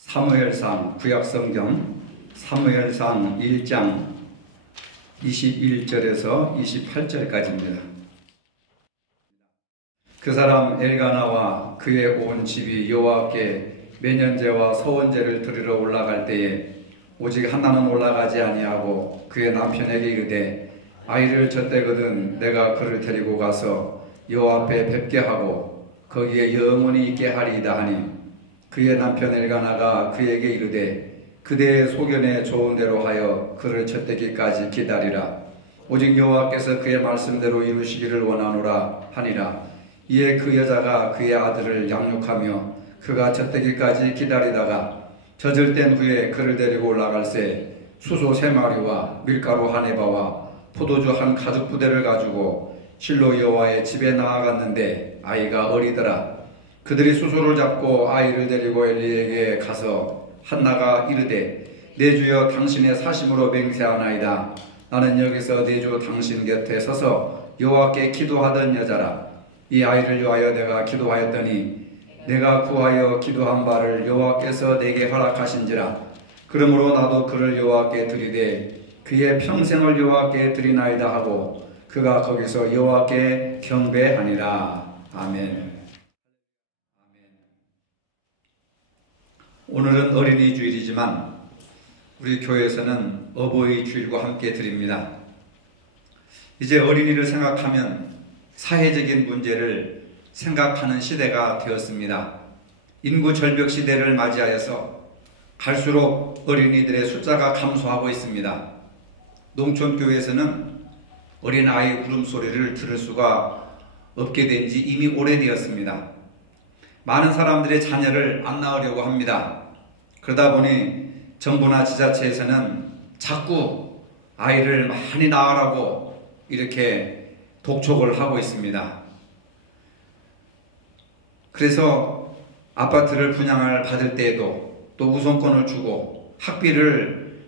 사무엘상 구약성경 사무엘상 1장 21절에서 28절까지입니다. 그 사람 엘가나와 그의 온 집이 여호와께 매년제와 서원제를 드리러 올라갈 때에 오직 하나는 올라가지 아니하고 그의 남편에게 이르되 아이를 젖대거든 내가 그를 데리고 가서 여호와 앞에 뵙게 하고 거기에 영원히 있게 하리이다 하니 그의 남편 엘가나가 그에게 이르되 그대의 소견에 좋은 대로 하여 그를 젖대기까지 기다리라. 오직 여호와께서 그의 말씀대로 이루시기를 원하노라 하니라. 이에 그 여자가 그의 아들을 양육하며 그가 젖대기까지 기다리다가 젖을 뗀 후에 그를 데리고 올라갈새 수소 3마리와 밀가루 1에바와 포도주 1가죽부대를 가지고 실로 여호와의 집에 나아갔는데 아이가 어리더라. 그들이 수소를 잡고 아이를 데리고 엘리에게 가서 한나가 이르되 내 주여 당신의 사심으로 맹세하나이다. 나는 여기서 내 주 당신 곁에 서서 여호와께 기도하던 여자라. 이 아이를 위하여 내가 기도하였더니 내가 구하여 기도한 바를 여호와께서 내게 허락하신지라. 그러므로 나도 그를 여호와께 드리되 그의 평생을 여호와께 드리나이다 하고 그가 거기서 여호와께 경배하니라. 아멘. 오늘은 어린이 주일이지만 우리 교회에서는 어버이 주일과 함께 드립니다. 이제 어린이를 생각하면 사회적인 문제를 생각하는 시대가 되었습니다. 인구 절벽 시대를 맞이하여서 갈수록 어린이들의 숫자가 감소하고 있습니다. 농촌교회에서는 어린아이 울음소리를 들을 수가 없게 된 지 이미 오래되었습니다. 많은 사람들의 자녀를 안 낳으려고 합니다. 그러다 보니 정부나 지자체에서는 자꾸 아이를 많이 낳으라고 이렇게 독촉을 하고 있습니다. 그래서 아파트를 분양을 받을 때에도 또 우선권을 주고 학비를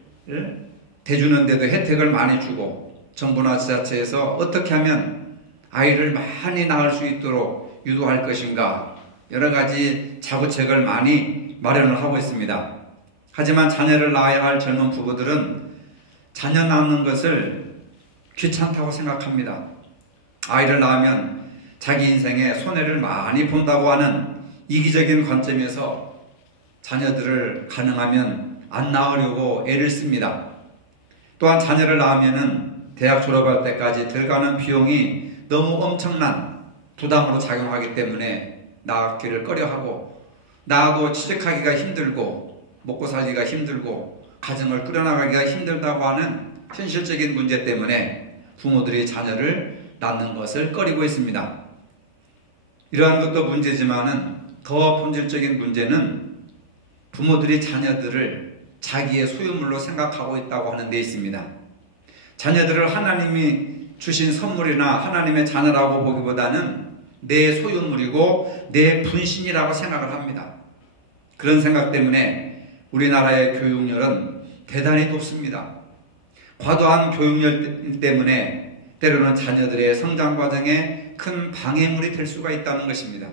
대주는데도 혜택을 많이 주고 정부나 지자체에서 어떻게 하면 아이를 많이 낳을 수 있도록 유도할 것인가 여러 가지 자구책을 많이 마련을 하고 있습니다. 하지만 자녀를 낳아야 할 젊은 부부들은 자녀 낳는 것을 귀찮다고 생각합니다. 아이를 낳으면 자기 인생에 손해를 많이 본다고 하는 이기적인 관점에서 자녀들을 가능하면 안 낳으려고 애를 씁니다. 또한 자녀를 낳으면은 대학 졸업할 때까지 들어가는 비용이 너무 엄청난 부담으로 작용하기 때문에 낳기를 꺼려하고 낳아도 취직하기가 힘들고 먹고 살기가 힘들고 가정을 꾸려나가기가 힘들다고 하는 현실적인 문제 때문에 부모들이 자녀를 낳는 것을 꺼리고 있습니다. 이러한 것도 문제지만은 더 본질적인 문제는 부모들이 자녀들을 자기의 소유물로 생각하고 있다고 하는 데 있습니다. 자녀들을 하나님이 주신 선물이나 하나님의 자녀라고 보기보다는 내 소유물이고 내 분신이라고 생각을 합니다. 그런 생각 때문에 우리나라의 교육열은 대단히 높습니다. 과도한 교육열 때문에 때로는 자녀들의 성장 과정에 큰 방해물이 될 수가 있다는 것입니다.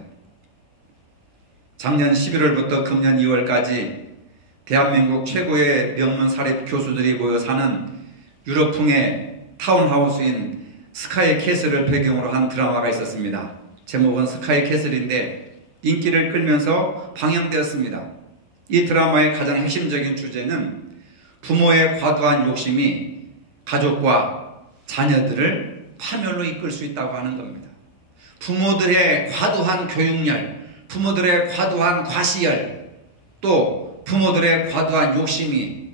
작년 11월부터 금년 2월까지 대한민국 최고의 명문 사립 교수들이 모여 사는 유럽풍의 타운하우스인 스카이 캐슬을 배경으로 한 드라마가 있었습니다. 제목은 스카이 캐슬인데 인기를 끌면서 방영되었습니다. 이 드라마의 가장 핵심적인 주제는 부모의 과도한 욕심이 가족과 자녀들을 파멸로 이끌 수 있다고 하는 겁니다. 부모들의 과도한 교육열, 부모들의 과도한 과시열, 또 부모들의 과도한 욕심이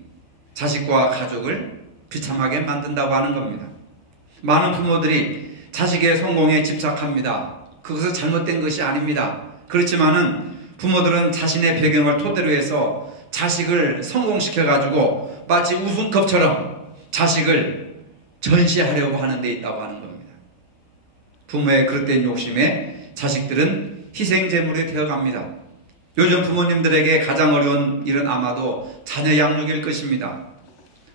자식과 가족을 비참하게 만든다고 하는 겁니다. 많은 부모들이 자식의 성공에 집착합니다. 그것은 잘못된 것이 아닙니다. 그렇지만은 부모들은 자신의 배경을 토대로 해서 자식을 성공시켜가지고 마치 우승컵처럼 자식을 전시하려고 하는 데 있다고 하는 겁니다. 부모의 그릇된 욕심에 자식들은 희생제물이 되어갑니다. 요즘 부모님들에게 가장 어려운 일은 아마도 자녀 양육일 것입니다.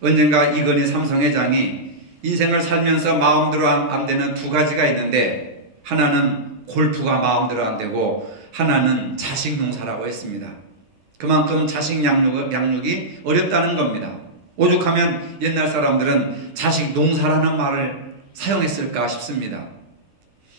언젠가 이건희 삼성회장이 인생을 살면서 마음대로 안 되는 두 가지가 있는데 하나는 골프가 마음대로 안 되고 하나는 자식 농사라고 했습니다. 그만큼 자식 양육이 어렵다는 겁니다. 오죽하면 옛날 사람들은 자식 농사라는 말을 사용했을까 싶습니다.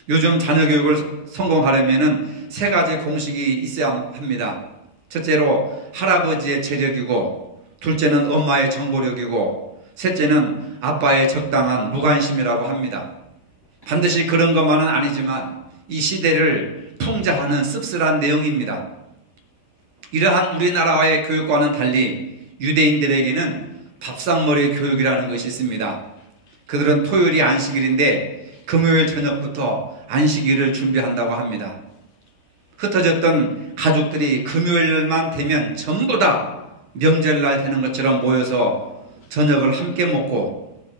요즘 자녀 교육을 성공하려면 세 가지 공식이 있어야 합니다. 첫째로 할아버지의 재력이고, 둘째는 엄마의 정보력이고, 셋째는 아빠의 적당한 무관심이라고 합니다. 반드시 그런 것만은 아니지만 이 시대를 풍자하는 씁쓸한 내용입니다. 이러한 우리나라와의 교육과는 달리 유대인들에게는 밥상머리 교육이라는 것이 있습니다. 그들은 토요일이 안식일인데 금요일 저녁부터 안식일을 준비한다고 합니다. 흩어졌던 가족들이 금요일만 되면 전부 다 명절날 되는 것처럼 모여서 저녁을 함께 먹고,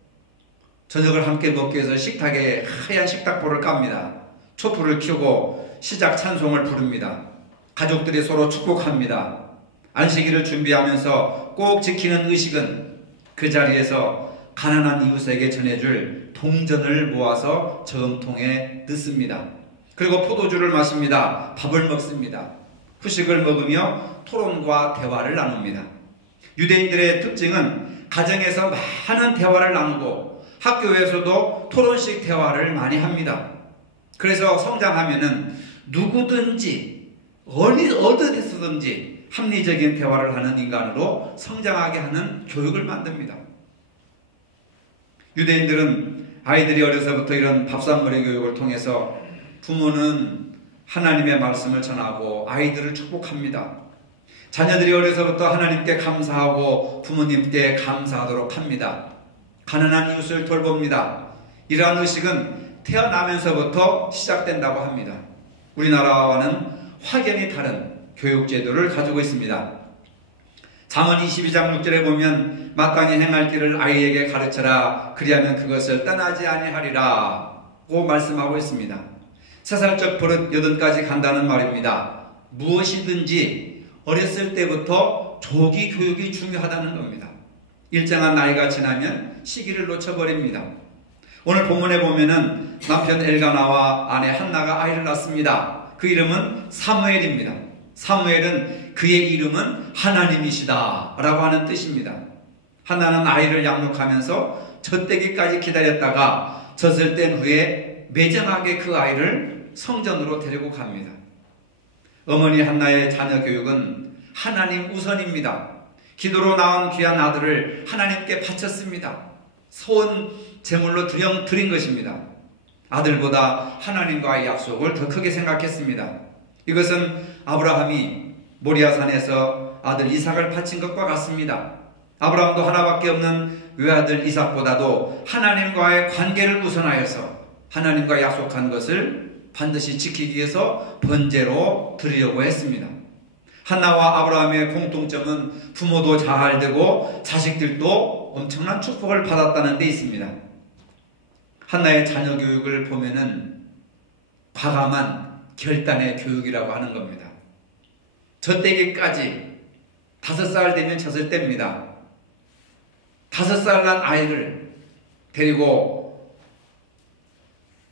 저녁을 함께 먹기 위해서 식탁에 하얀 식탁보를 깝니다. 촛불을 켜고 시작 찬송을 부릅니다. 가족들이 서로 축복합니다. 안식일을 준비하면서 꼭 지키는 의식은 그 자리에서 가난한 이웃에게 전해줄 동전을 모아서 저금통에 넣습니다. 그리고 포도주를 마십니다. 밥을 먹습니다. 후식을 먹으며 토론과 대화를 나눕니다. 유대인들의 특징은 가정에서 많은 대화를 나누고 학교에서도 토론식 대화를 많이 합니다. 그래서 성장하면은 누구든지 어디서든지 합리적인 대화를 하는 인간으로 성장하게 하는 교육을 만듭니다. 유대인들은 아이들이 어려서부터 이런 밥상머리 교육을 통해서 부모는 하나님의 말씀을 전하고 아이들을 축복합니다. 자녀들이 어려서부터 하나님께 감사하고 부모님께 감사하도록 합니다. 가난한 이웃을 돌봅니다. 이러한 의식은 태어나면서부터 시작된다고 합니다. 우리나라와는 확연히 다른 교육제도를 가지고 있습니다. 잠언 22장 6절에 보면 마땅히 행할 길을 아이에게 가르쳐라, 그리하면 그것을 떠나지 아니하리라 고 말씀하고 있습니다. 3살적 버릇 8까지 간다는 말입니다. 무엇이든지 어렸을 때부터 조기 교육이 중요하다는 겁니다. 일정한 나이가 지나면 시기를 놓쳐버립니다. 오늘 본문에 보면은 남편 엘가나와 아내 한나가 아이를 낳습니다. 그 이름은 사무엘입니다. 사무엘은 그의 이름은 하나님이시다 라고 하는 뜻입니다. 한나는 아이를 양육하면서 젖되기까지 기다렸다가 젖을 뗀 후에 매정하게 그 아이를 성전으로 데리고 갑니다. 어머니 한나의 자녀 교육은 하나님 우선입니다. 기도로 낳은 귀한 아들을 하나님께 바쳤습니다. 소원 제물로 드린 것입니다. 아들보다 하나님과의 약속을 더 크게 생각했습니다. 이것은 아브라함이 모리아산에서 아들 이삭을 바친 것과 같습니다. 아브라함도 하나밖에 없는 외아들 이삭보다도 하나님과의 관계를 우선하여서 하나님과 약속한 것을 반드시 지키기 위해서 번제로 드리려고 했습니다. 한나와 아브라함의 공통점은 부모도 잘 되고 자식들도 엄청난 축복을 받았다는 데 있습니다. 한나의 자녀 교육을 보면은 과감한 결단의 교육이라고 하는 겁니다. 젖되기까지 5살 되면 젖을 뗍니다. 5살 난 아이를 데리고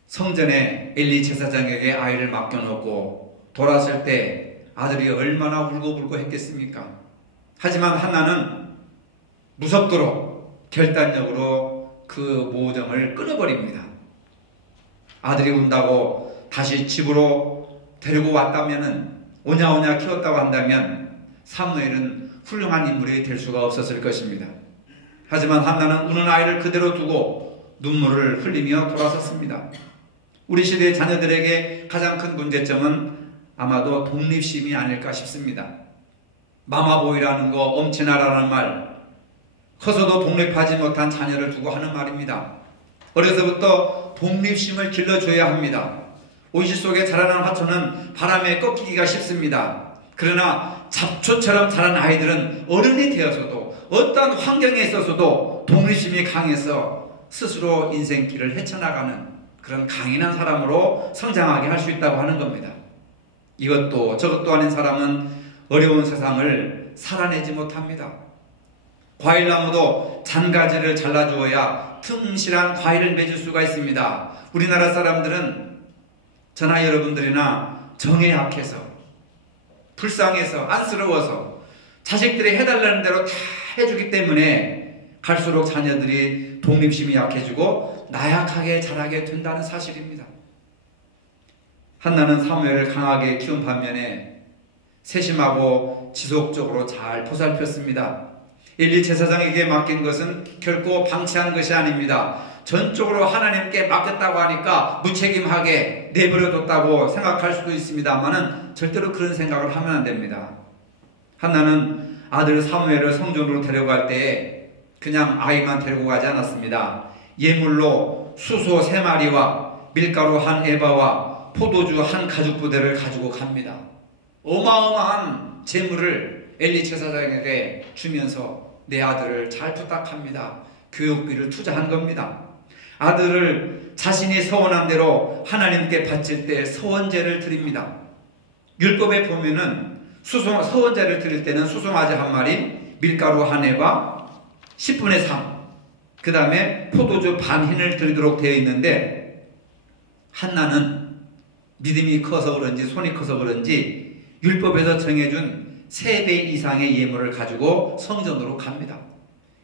성전에 엘리 제사장에게 아이를 맡겨놓고 돌아설 때 아들이 얼마나 울고불고 했겠습니까? 하지만 한나는 무섭도록 결단력으로 그 모정을 끊어버립니다. 아들이 운다고 다시 집으로 데리고 왔다면은 오냐오냐 키웠다고 한다면 사무엘은 훌륭한 인물이 될 수가 없었을 것입니다. 하지만 한나는 우는 아이를 그대로 두고 눈물을 흘리며 돌아섰습니다. 우리 시대의 자녀들에게 가장 큰 문제점은 아마도 독립심이 아닐까 싶습니다. 마마보이라는 거, 엄친아라는 말, 커서도 독립하지 못한 자녀를 두고 하는 말입니다. 어려서부터 독립심을 길러줘야 합니다. 온실 속에 자라는 화초는 바람에 꺾이기가 쉽습니다. 그러나 잡초처럼 자란 아이들은 어른이 되어서도 어떤 환경에 있어서도 독립심이 강해서 스스로 인생길을 헤쳐나가는 그런 강인한 사람으로 성장하게 할 수 있다고 하는 겁니다. 이것도 저것도 아닌 사람은 어려운 세상을 살아내지 못합니다. 과일나무도 잔가지를 잘라주어야 튼실한 과일을 맺을 수가 있습니다. 우리나라 사람들은 저나 여러분들이나 정에 약해서 불쌍해서 안쓰러워서 자식들이 해달라는 대로 다 해주기 때문에 갈수록 자녀들이 독립심이 약해지고 나약하게 자라게 된다는 사실입니다. 한나는 사무엘을 강하게 키운 반면에 세심하고 지속적으로 잘 보살폈습니다. 엘리 제사장에게 맡긴 것은 결코 방치한 것이 아닙니다. 전적으로 하나님께 맡겼다고 하니까 무책임하게 내버려뒀다고 생각할 수도 있습니다만은 절대로 그런 생각을 하면 안 됩니다. 한나는 아들 사무엘을 성전으로 데려갈 때 그냥 아이만 데리고 가지 않았습니다. 예물로 수소 3마리와 밀가루 1에바와 포도주 1가죽부대를 가지고 갑니다. 어마어마한 재물을 엘리 제사장에게 주면서 내 아들을 잘 부탁합니다. 교육비를 투자한 겁니다. 아들을 자신이 서원한 대로 하나님께 바칠 때 서원제를 드립니다. 율법에 보면은 서원제를 드릴 때는 수송아지 1마리, 밀가루 1에바, 10분의 3, 그 다음에 포도주 반흰을 드리도록 되어 있는데 한나는 믿음이 커서 그런지 손이 커서 그런지 율법에서 정해준 3배 이상의 예물을 가지고 성전으로 갑니다.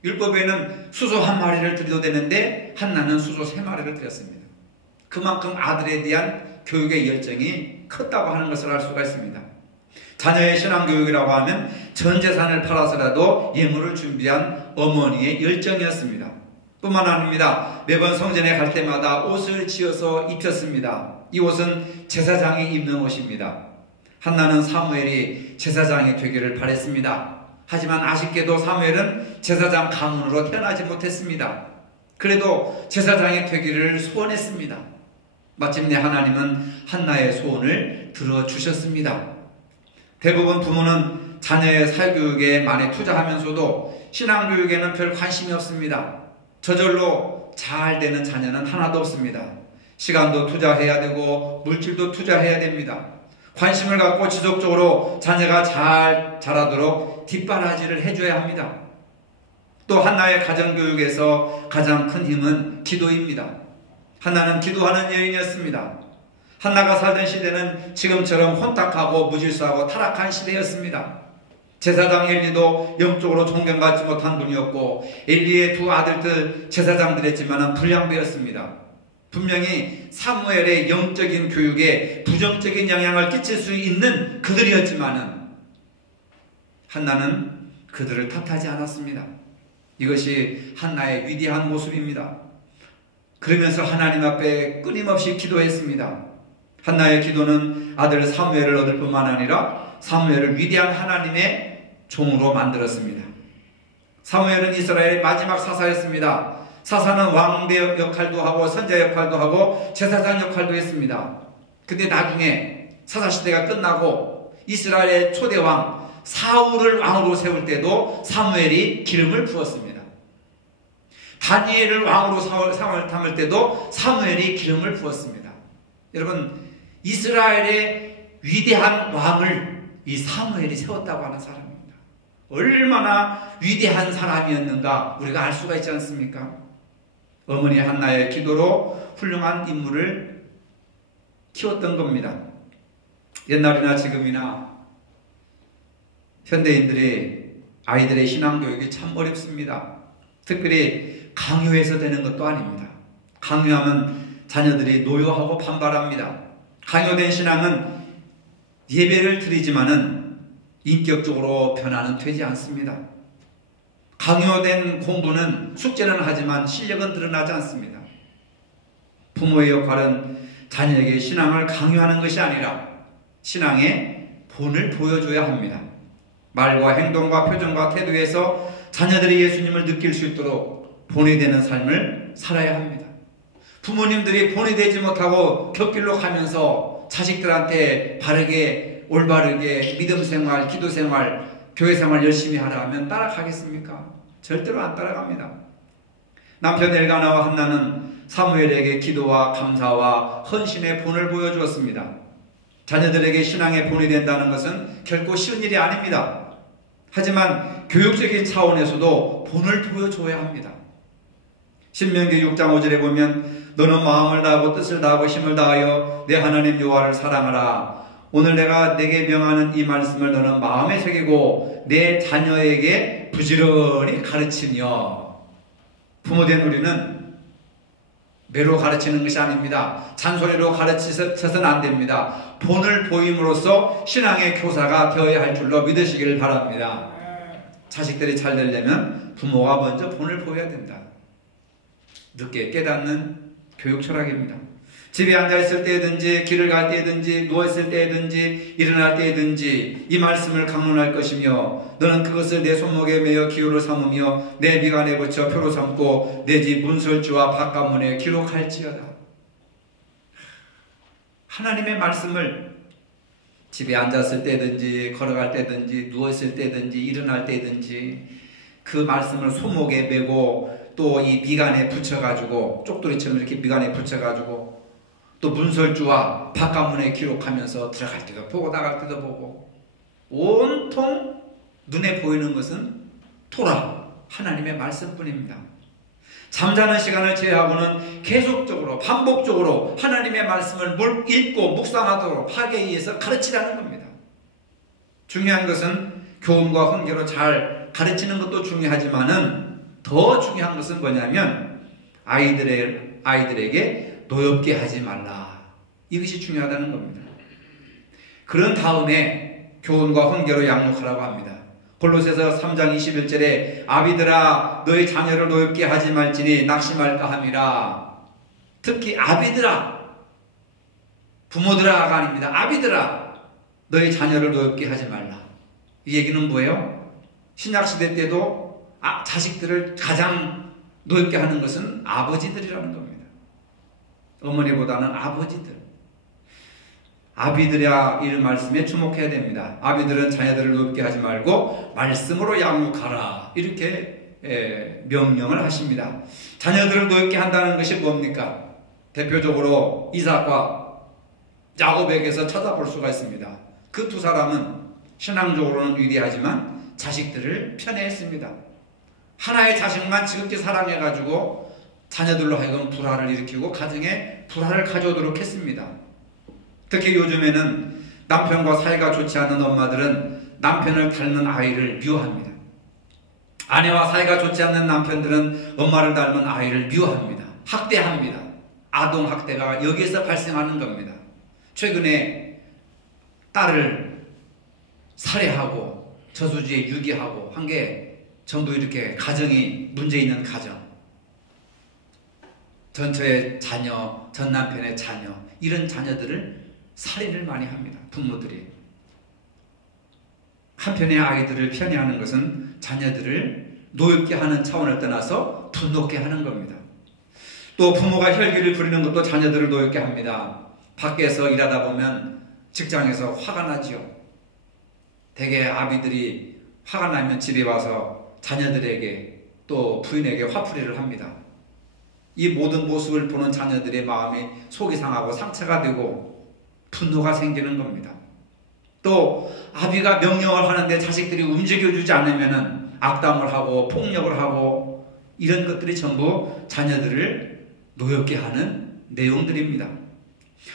율법에는 수소 1마리를 드려도 되는데 한나는 수소 3마리를 드렸습니다. 그만큼 아들에 대한 교육의 열정이 컸다고 하는 것을 알 수가 있습니다. 자녀의 신앙교육이라고 하면 전 재산을 팔아서라도 예물을 준비한 어머니의 열정이었습니다. 뿐만 아닙니다. 매번 성전에 갈 때마다 옷을 지어서 입혔습니다. 이 옷은 제사장이 입는 옷입니다. 한나는 사무엘이 제사장이 되기를 바랬습니다. 하지만 아쉽게도 사무엘은 제사장 가문으로 태어나지 못했습니다. 그래도 제사장이 되기를 소원했습니다. 마침내 하나님은 한나의 소원을 들어주셨습니다. 대부분 부모는 자녀의 사교육에 많이 투자하면서도 신앙교육에는 별 관심이 없습니다. 저절로 잘 되는 자녀는 하나도 없습니다. 시간도 투자해야 되고 물질도 투자해야 됩니다. 관심을 갖고 지속적으로 자녀가 잘 자라도록 뒷바라지를 해줘야 합니다. 또 한나의 가정교육에서 가장 큰 힘은 기도입니다. 한나는 기도하는 여인이었습니다. 한나가 살던 시대는 지금처럼 혼탁하고 무질서하고 타락한 시대였습니다. 제사장 엘리도 영적으로 존경받지 못한 분이었고 엘리의 2 아들들 제사장들이었지만 불량배였습니다. 분명히 사무엘의 영적인 교육에 부정적인 영향을 끼칠 수 있는 그들이었지만 한나는 그들을 탓하지 않았습니다. 이것이 한나의 위대한 모습입니다. 그러면서 하나님 앞에 끊임없이 기도했습니다. 한나의 기도는 아들 사무엘을 얻을 뿐만 아니라 사무엘을 위대한 하나님의 종으로 만들었습니다. 사무엘은 이스라엘의 마지막 사사였습니다. 사사는 왕대 역할도 하고 선자 역할도 하고 제사장 역할도 했습니다. 근데 나중에 사사시대가 끝나고 이스라엘의 초대왕 사울을 왕으로 세울 때도 사무엘이 기름을 부었습니다. 다니엘을 왕으로 삼을 때도 사무엘이 기름을 부었습니다. 여러분, 이스라엘의 위대한 왕을 이 사무엘이 세웠다고 하는 사람입니다. 얼마나 위대한 사람이었는가 우리가 알 수가 있지 않습니까? 어머니 한나의 기도로 훌륭한 인물을 키웠던 겁니다. 옛날이나 지금이나 현대인들이 아이들의 신앙교육이 참 어렵습니다. 특별히 강요해서 되는 것도 아닙니다. 강요하면 자녀들이 노여하고 반발합니다. 강요된 신앙은 예배를 드리지만은 인격적으로 변화는 되지 않습니다. 강요된 공부는 숙제는 하지만 실력은 드러나지 않습니다. 부모의 역할은 자녀에게 신앙을 강요하는 것이 아니라 신앙의 본을 보여줘야 합니다. 말과 행동과 표정과 태도에서 자녀들이 예수님을 느낄 수 있도록 본이 되는 삶을 살아야 합니다. 부모님들이 본이 되지 못하고 곁길로 가면서 자식들한테 바르게 올바르게 믿음 생활, 기도 생활, 교회 생활 열심히 하라 하면 따라가겠습니까? 절대로 안 따라갑니다. 남편 엘가나와 한나는 사무엘에게 기도와 감사와 헌신의 본을 보여주었습니다. 자녀들에게 신앙의 본이 된다는 것은 결코 쉬운 일이 아닙니다. 하지만 교육적인 차원에서도 본을 보여줘야 합니다. 신명기 6장 5절에 보면 너는 마음을 다하고 뜻을 다하고 힘을 다하여 내 하나님 여호와를 사랑하라. 오늘 내가 내게 명하는 이 말씀을 너는 마음에 새기고 내 자녀에게 부지런히 가르치며. 부모된 우리는 매로 가르치는 것이 아닙니다. 잔소리로 가르치서는 안 됩니다. 본을 보임으로써 신앙의 교사가 되어야 할 줄로 믿으시기를 바랍니다. 자식들이 잘 되려면 부모가 먼저 본을 보여야 된다. 늦게 깨닫는 교육 철학입니다. 집에 앉아있을 때든지 길을 갈 때든지 누워있을 때든지 일어날 때든지 이 말씀을 강론할 것이며 너는 그것을 내 손목에 매어 기호로 삼으며 내 미간에 붙여 표로 삼고 내 집 문설주와 바깥문에 기록할지어다. 하나님의 말씀을 집에 앉았을 때든지 걸어갈 때든지 누워있을 때든지 일어날 때든지 그 말씀을 손목에 메고 또 이 미간에 붙여가지고 쪽두리처럼 이렇게 미간에 붙여가지고 또 문설주와 바깥문에 기록하면서 들어갈 때도 보고 나갈 때도 보고 온통 눈에 보이는 것은 토라 하나님의 말씀뿐입니다. 잠자는 시간을 제외하고는 계속적으로 반복적으로 하나님의 말씀을 읽고 묵상하도록 하게 위해서 가르치라는 겁니다. 중요한 것은 교훈과 훈계로 잘 가르치는 것도 중요하지만은 더 중요한 것은 뭐냐면 아이들에게 노엽게 하지 말라. 이것이 중요하다는 겁니다. 그런 다음에 교훈과 훈계로 양육하라고 합니다. 골로새서 3장 21절에 아비들아 너희 자녀를 노엽게 하지 말지니 낙심할까 함이라. 특히 아비들아, 부모들아가 아닙니다. 아비들아 너희 자녀를 노엽게 하지 말라. 이 얘기는 뭐예요? 신약시대 때도 자식들을 가장 노엽게 하는 것은 아버지들이라는 겁니다. 어머니보다는 아버지들. 아비들이야 이런 말씀에 주목해야 됩니다. 아비들은 자녀들을 노엽게 하지 말고 말씀으로 양육하라. 이렇게 명령을 하십니다. 자녀들을 노엽게 한다는 것이 뭡니까? 대표적으로 이삭과 야곱에게서 찾아볼 수가 있습니다. 그 두 사람은 신앙적으로는 위대하지만 자식들을 편애했습니다. 하나의 자식만 지극히 사랑해가지고 자녀들로 하여금 불화를 일으키고 가정에 불화를 가져오도록 했습니다. 특히 요즘에는 남편과 사이가 좋지 않은 엄마들은 남편을 닮은 아이를 미워합니다. 아내와 사이가 좋지 않는 남편들은 엄마를 닮은 아이를 미워합니다. 학대합니다. 아동학대가 여기에서 발생하는 겁니다. 최근에 딸을 살해하고 저수지에 유기하고 한 게 전부 이렇게 가정이 문제 있는 가정. 전처의 자녀, 전 남편의 자녀, 이런 자녀들을 살인을 많이 합니다. 부모들이. 한편의 아이들을 편애하는 것은 자녀들을 노엽게 하는 차원을 떠나서 분노케 하는 겁니다. 또 부모가 혈기를 부리는 것도 자녀들을 노엽게 합니다. 밖에서 일하다 보면 직장에서 화가 나지요. 대개 아비들이 화가 나면 집에 와서 자녀들에게 또 부인에게 화풀이를 합니다. 이 모든 모습을 보는 자녀들의 마음이 속이 상하고 상처가 되고 분노가 생기는 겁니다. 또 아비가 명령을 하는데 자식들이 움직여주지 않으면 악담을 하고 폭력을 하고 이런 것들이 전부 자녀들을 노엽게 하는 내용들입니다.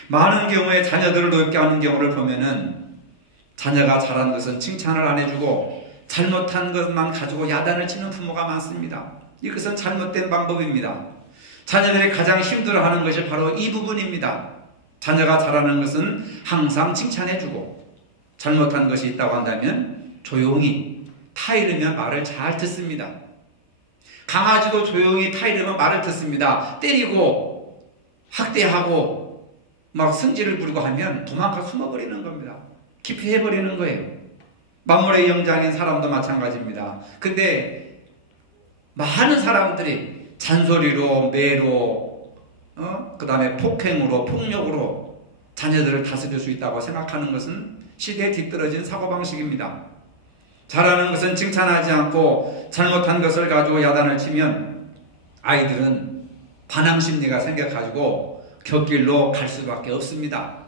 많은 경우에 자녀들을 노엽게 하는 경우를 보면은 자녀가 잘한 것은 칭찬을 안 해주고 잘못한 것만 가지고 야단을 치는 부모가 많습니다. 이것은 잘못된 방법입니다. 자녀들이 가장 힘들어하는 것이 바로 이 부분입니다. 자녀가 잘하는 것은 항상 칭찬해주고 잘못한 것이 있다고 한다면 조용히 타이르면 말을 잘 듣습니다. 강아지도 조용히 타이르면 말을 듣습니다. 때리고 학대하고 막 성질을 부리고 하면 도망가 숨어버리는 겁니다. 기피해버리는 거예요. 만물의 영장인 사람도 마찬가지입니다. 근데 많은 사람들이 잔소리로, 매로, 그 다음에 폭행으로, 폭력으로 자녀들을 다스릴 수 있다고 생각하는 것은 시대에 뒤떨어진 사고방식입니다. 잘하는 것은 칭찬하지 않고 잘못한 것을 가지고 야단을 치면 아이들은 반항심리가 생겨가지고 곁길로 갈 수밖에 없습니다.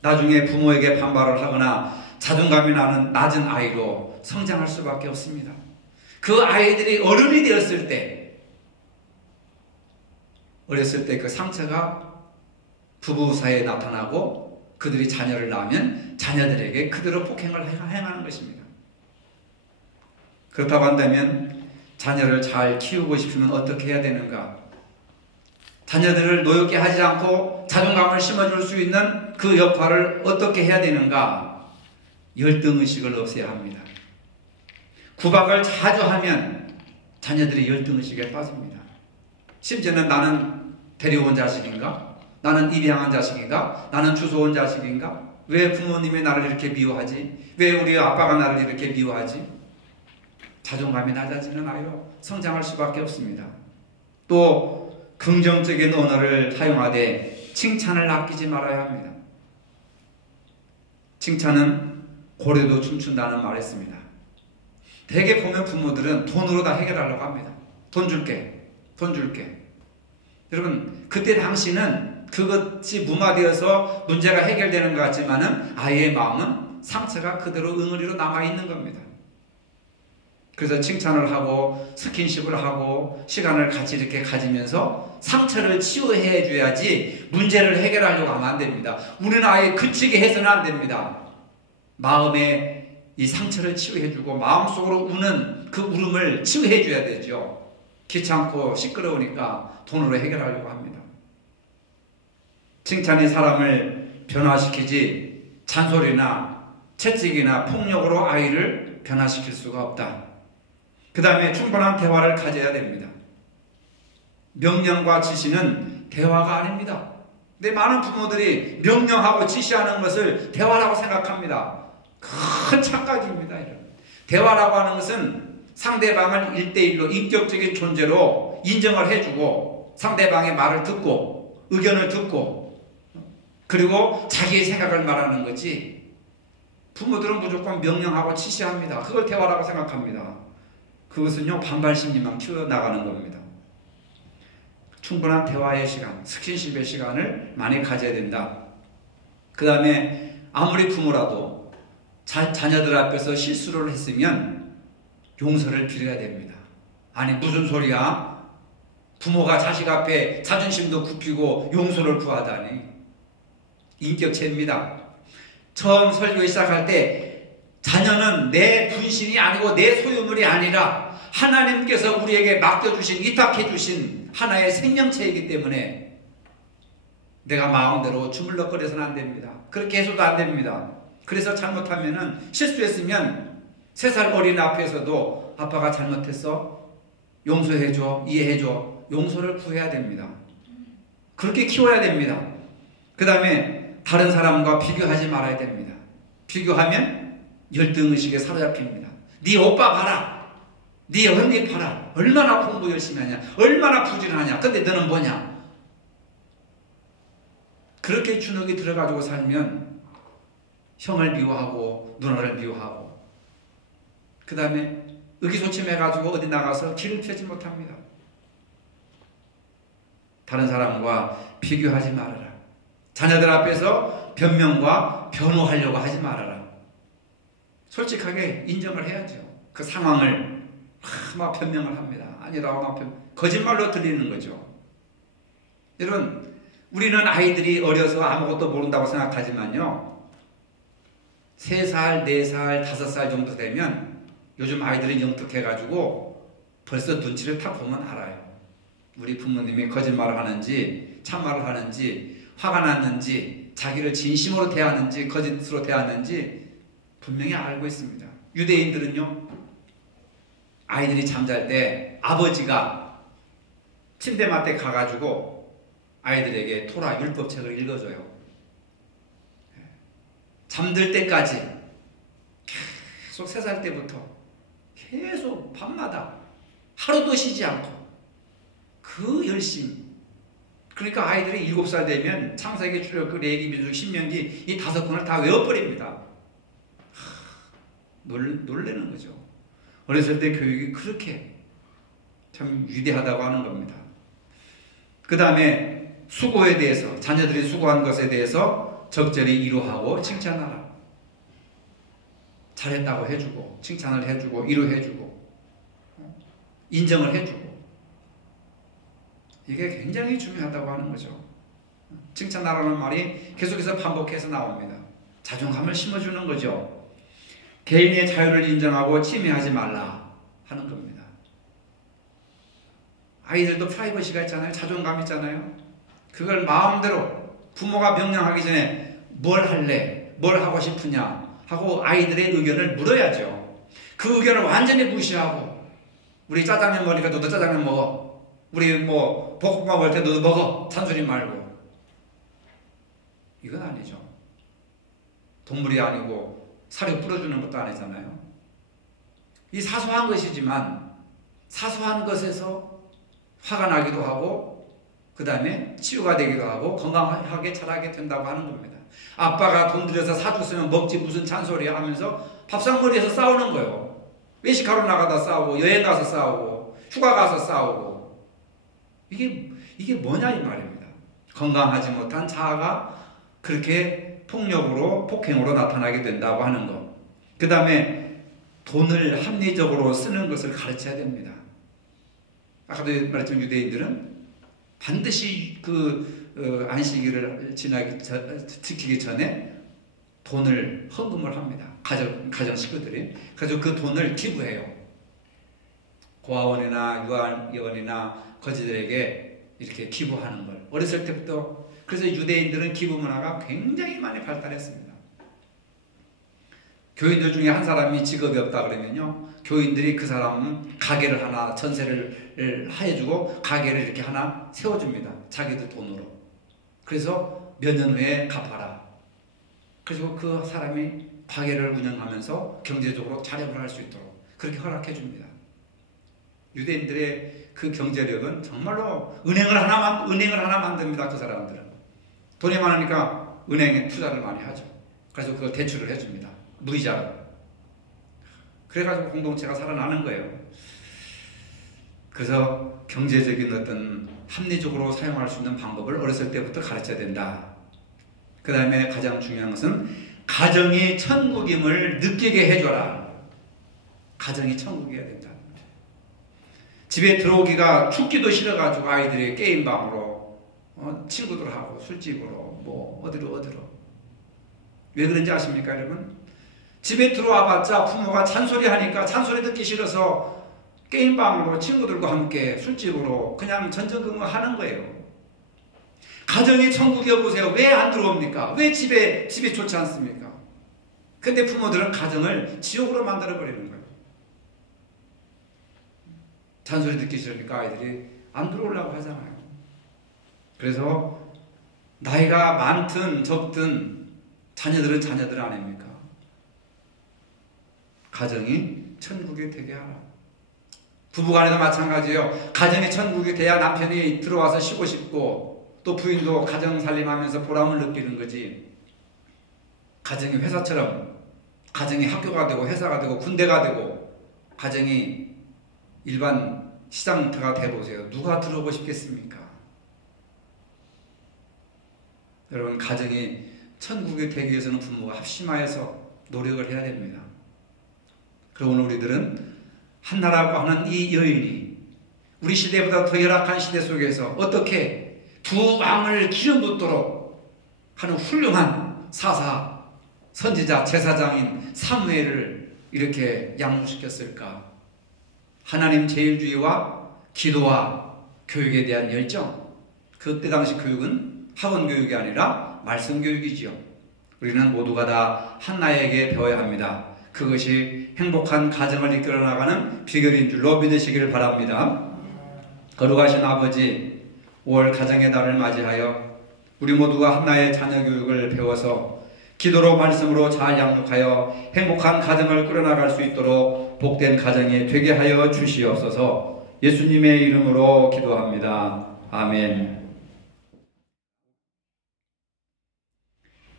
나중에 부모에게 반발을 하거나 자존감이 나는 낮은 아이로 성장할 수밖에 없습니다. 그 아이들이 어른이 되었을 때, 어렸을 때 그 상처가 부부 사이에 나타나고 그들이 자녀를 낳으면 자녀들에게 그대로 폭행을 행하는 것입니다. 그렇다고 한다면 자녀를 잘 키우고 싶으면 어떻게 해야 되는가? 자녀들을 노엽게 하지 않고 자존감을 심어줄 수 있는 그 역할을 어떻게 해야 되는가? 열등의식을 없애야 합니다. 구박을 자주 하면 자녀들이 열등의식에 빠집니다. 심지어는 나는 데려온 자식인가? 나는 입양한 자식인가? 나는 주워온 자식인가? 왜 부모님이 나를 이렇게 미워하지? 왜 우리 아빠가 나를 이렇게 미워하지? 자존감이 낮아지는 아이로 성장할 수밖에 없습니다. 또 긍정적인 언어를 사용하되 칭찬을 아끼지 말아야 합니다. 칭찬은 고래도 춤춘다는 말을 했습니다. 대개 보면 부모들은 돈으로 다 해결하려고 합니다. 돈 줄게. 여러분, 그때 당시는 그것이 무마되어서 문제가 해결되는 것 같지만은 아이의 마음은 상처가 그대로 응어리로 남아있는 겁니다. 그래서 칭찬을 하고 스킨십을 하고 시간을 같이 이렇게 가지면서 상처를 치유해 줘야지 문제를 해결하려고 하면 안 됩니다. 우리는 아예 그치게 해서는 안 됩니다. 마음에 이 상처를 치유해 주고 마음속으로 우는 그 울음을 치유해 줘야 되죠. 귀찮고 시끄러우니까 돈으로 해결하려고 합니다. 칭찬이 사람을 변화시키지 잔소리나 채찍이나 폭력으로 아이를 변화시킬 수가 없다. 그 다음에 충분한 대화를 가져야 됩니다. 명령과 지시는 대화가 아닙니다. 근데 많은 부모들이 명령하고 지시하는 것을 대화라고 생각합니다. 큰 착각입니다. 대화라고 하는 것은 상대방을 1대1로 인격적인 존재로 인정을 해주고 상대방의 말을 듣고 의견을 듣고 그리고 자기의 생각을 말하는 거지, 부모들은 무조건 명령하고 지시합니다. 그걸 대화라고 생각합니다. 그것은요, 반발심리만 키워나가는 겁니다. 충분한 대화의 시간, 스킨십의 시간을 많이 가져야 된다. 그 다음에 아무리 부모라도 자녀들 앞에서 실수를 했으면 용서를 빌어야 됩니다. 아니 무슨 소리야? 부모가 자식 앞에 자존심도 굽히고 용서를 구하다니. 인격체입니다. 처음 설교 시작할 때 자녀는 내 분신이 아니고 내 소유물이 아니라 하나님께서 우리에게 맡겨주신, 위탁해주신 하나의 생명체이기 때문에 내가 마음대로 주물럭거려서는 안 됩니다. 그렇게 해서도 안 됩니다. 그래서 잘못하면은, 실수했으면 3살 어린 앞에서도 아빠가 잘못했어, 용서해줘, 이해해줘, 용서를 구해야 됩니다. 그렇게 키워야 됩니다. 그 다음에 다른 사람과 비교하지 말아야 됩니다. 비교하면 열등의식에 사로잡힙니다. 네 오빠 봐라, 네 언니 봐라, 얼마나 공부 열심히 하냐, 얼마나 부지런하냐, 근데 너는 뭐냐. 그렇게 주눅이 들어가지고 살면 형을 미워하고 누나를 미워하고 그 다음에 의기소침해가지고 어디 나가서 길을 펴지 못합니다. 다른 사람과 비교하지 말아라. 자녀들 앞에서 변명과 변호하려고 하지 말아라. 솔직하게 인정을 해야죠. 그 상황을 막 변명을 합니다. 아니라고 막 거짓말로 들리는 거죠. 여러분, 우리는 아이들이 어려서 아무것도 모른다고 생각하지만요, 3살, 4살, 5살 정도 되면 요즘 아이들이 영특해가지고 벌써 눈치를 딱 보면 알아요. 우리 부모님이 거짓말을 하는지 참말을 하는지, 화가 났는지, 자기를 진심으로 대하는지 거짓으로 대하는지 분명히 알고 있습니다. 유대인들은요, 아이들이 잠잘 때 아버지가 침대맡에 가가지고 아이들에게 토라 율법책을 읽어줘요. 잠들 때까지 계속 3살 때부터 계속 밤마다 하루도 쉬지 않고 그 열심. 그러니까 아이들이 7살 되면 창세기, 출애굽기, 레위기, 민수기, 신명기 이 5권을 다 외워버립니다. 놀라는 거죠. 어렸을 때 교육이 그렇게 참 위대하다고 하는 겁니다. 그 다음에 수고에 대해서, 자녀들이 수고한 것에 대해서 적절히 위로하고 칭찬하라. 잘했다고 해주고, 칭찬을 해주고, 위로해주고, 인정을 해주고, 이게 굉장히 중요하다고 하는 거죠. 칭찬하라는 말이 계속해서 반복해서 나옵니다. 자존감을 심어주는 거죠. 개인의 자유를 인정하고 침해하지 말라 하는 겁니다. 아이들도 프라이버시가 있잖아요. 자존감 있잖아요. 그걸 마음대로 부모가 명령하기 전에 뭘 할래? 뭘 하고 싶으냐? 하고 아이들의 의견을 물어야죠. 그 의견을 완전히 무시하고 우리 짜장면 먹으니까 너도 짜장면 먹어. 우리 뭐 볶음밥 먹을 때 너도 먹어. 잔소리 말고. 이건 아니죠. 동물이 아니고 사료 뿌려주는 것도 아니잖아요. 이 사소한 것이지만 사소한 것에서 화가 나기도 하고 그 다음에 치유가 되기도 하고 건강하게 자라게 된다고 하는 겁니다. 아빠가 돈 들여서 사줬으면 먹지 무슨 잔소리야 하면서 밥상머리에서 싸우는 거예요. 외식하러 나가다 싸우고 여행 가서 싸우고 휴가 가서 싸우고 이게 뭐냐 이 말입니다. 건강하지 못한 자아가 그렇게 폭력으로 폭행으로 나타나게 된다고 하는 것. 그 다음에 돈을 합리적으로 쓰는 것을 가르쳐야 됩니다. 아까도 말했지만 유대인들은 반드시 안식일을 지키기 전에 돈을 헌금을 합니다. 가정 식구들이. 그래서 그 돈을 기부해요. 고아원이나 유아원이나 거지들에게 이렇게 기부하는 걸. 어렸을 때부터. 그래서 유대인들은 기부 문화가 굉장히 많이 발달했습니다. 교인들 중에 한 사람이 직업이 없다 그러면요. 교인들이 그 사람 가게를 하나 전세를 해주고 가게를 이렇게 하나 세워줍니다. 자기들 돈으로. 그래서 몇 년 후에 갚아라. 그리고 그 사람이 가게를 운영하면서 경제적으로 자립을 할 수 있도록 그렇게 허락해 줍니다. 유대인들의 그 경제력은 정말로 은행을 하나 만듭니다. 그 사람들은. 돈이 많으니까 은행에 투자를 많이 하죠. 그래서 그걸 대출을 해줍니다. 무이자로. 그래가지고 공동체가 살아나는 거예요. 그래서 경제적인 어떤 합리적으로 사용할 수 있는 방법을 어렸을 때부터 가르쳐야 된다. 그 다음에 가장 중요한 것은 가정이 천국임을 느끼게 해줘라. 가정이 천국이어야 된다. 집에 들어오기가 춥기도 싫어가지고 아이들이 게임방으로 친구들하고 술집으로 뭐 어디로 왜 그런지 아십니까 여러분? 집에 들어와봤자 부모가 잔소리하니까 잔소리 듣기 싫어서 게임방으로 친구들과 함께 술집으로 그냥 전전긍긍하는 거예요. 가정이 천국이어 보세요. 왜 안 들어옵니까? 왜 집에 좋지 않습니까? 근데 부모들은 가정을 지옥으로 만들어버리는 거예요. 잔소리 듣기 싫으니까 아이들이 안 들어오려고 하잖아요. 그래서 나이가 많든 적든 자녀들은 자녀들 아닙니까? 가정이 천국이 되게 하라. 부부간에도 마찬가지예요. 가정이 천국이 돼야 남편이 들어와서 쉬고 싶고 또 부인도 가정 살림하면서 보람을 느끼는 거지. 가정이 회사처럼 가정이 학교가 되고 회사가 되고 군대가 되고 가정이 일반 시장터가 돼보세요. 누가 들어오고 싶겠습니까? 여러분 가정이 천국이 되기 위해서는 부모가 합심하여서 노력을 해야 됩니다. 그리고 오늘 우리들은 한나라고 하는 이 여인이 우리 시대보다 더 열악한 시대 속에서 어떻게 두 왕을 기름 붓도록 하는 훌륭한 사사, 선지자, 제사장인 사무엘을 이렇게 양육시켰을까? 하나님 제일주의와 기도와 교육에 대한 열정. 그때 당시 교육은 학원 교육이 아니라 말씀 교육이지요. 우리는 모두가 다 한나에게 배워야 합니다. 그것이 행복한 가정을 이끌어 나가는 비결인 줄로 믿으시길 바랍니다. 거룩하신 아버지, 5월 가정의 날을 맞이하여 우리 모두가 한나의 자녀 교육을 배워서 기도로 말씀으로 잘 양육하여 행복한 가정을 꾸려나갈 수 있도록 복된 가정이 되게 하여 주시옵소서. 예수님의 이름으로 기도합니다. 아멘.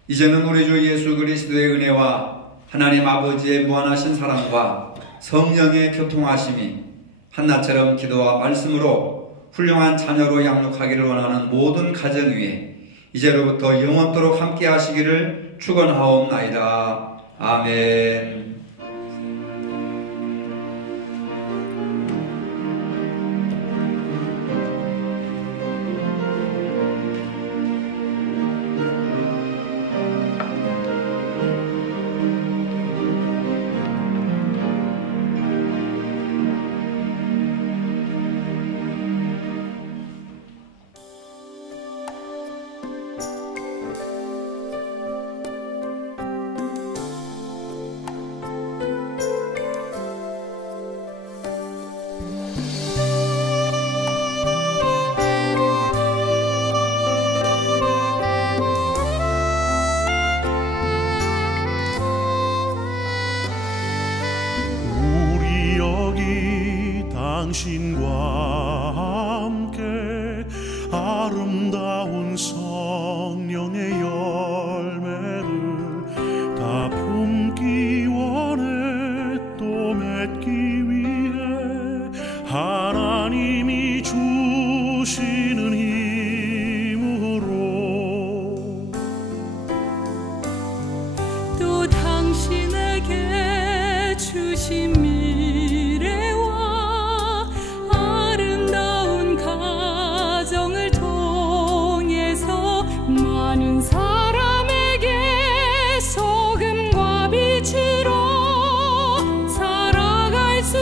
이제는 우리 주 예수 그리스도의 은혜와 하나님 아버지의 무한하신 사랑과 성령의 교통하심이 한나처럼 기도와 말씀으로 훌륭한 자녀로 양육하기를 원하는 모든 가정 위에 이제로부터 영원토록 함께 하시기를 축원하옵나이다. 아멘. 당신과 함께 아름다운 성령의 열매를 다 품기 원해 또 맺기 위해 하나님이 주시는 힘으로 또 당신에게 주신 미래와 아름다운 가정을 통해서 많은 사람에게 소금과 빛으로 살아갈 수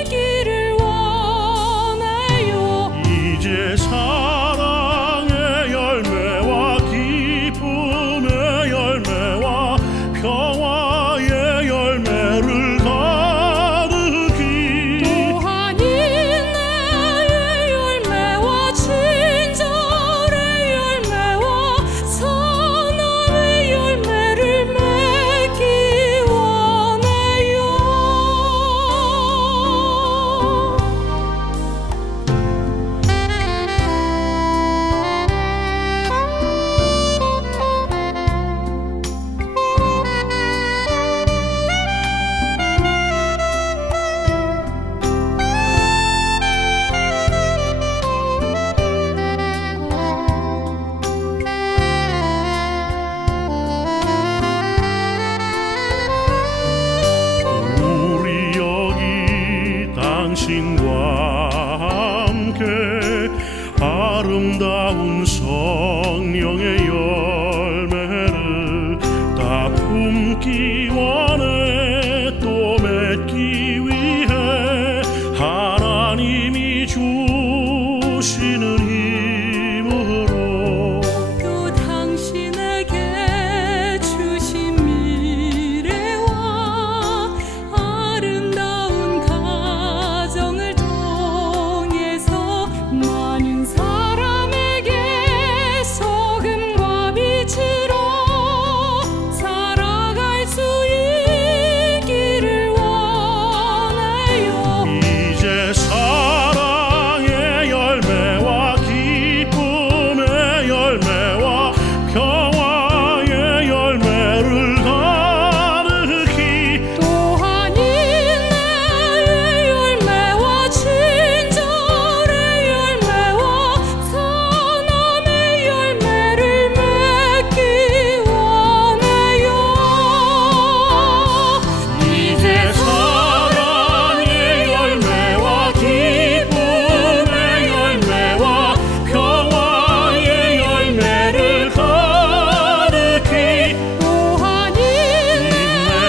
있기를 원해요. 이제 사랑의 열매와 기쁨의 열매와 평화의 열매를 가득히 또한 인내의 열매와 친절의 열매와 선함의 열매를 맺기 원해요. 우리 여기 당신과 함께 아름다운 성령의 열매를 다 품기 원해 또 맺기 위해 하나님이 주시는 힘으로 또 당신에게 주신 미래와 아름다운 가정을 통해서 많은 사람에게 소금과 빛으로 살아갈 수 있기를 원해요. 이제 사랑의 열매와 기쁨의 열매와 평화의 열매를 가득히 또한 인내의 열매와 친절의 열매와 선함의 열매를 맺기 원해요. 이제 사랑의 열매와 기쁨의 열매와 평화의 열매를 가득히 또한 인내의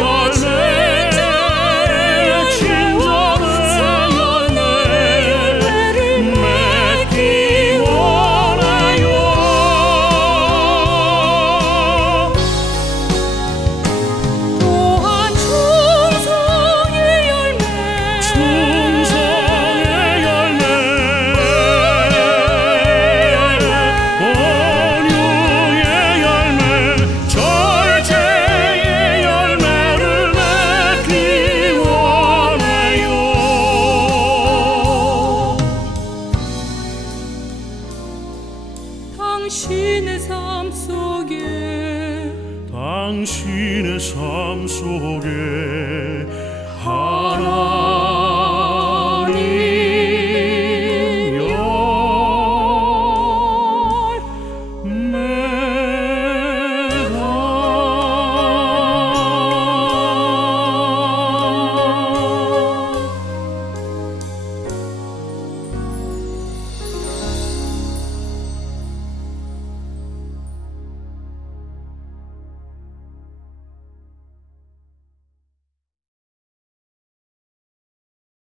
열매와 친절의 열매를 맺기 원하요. 또한 충성의 열매 충성의 열매 온유의 열매 절제의 열매를 맺기 원해요. 당신의 삶 속에 하나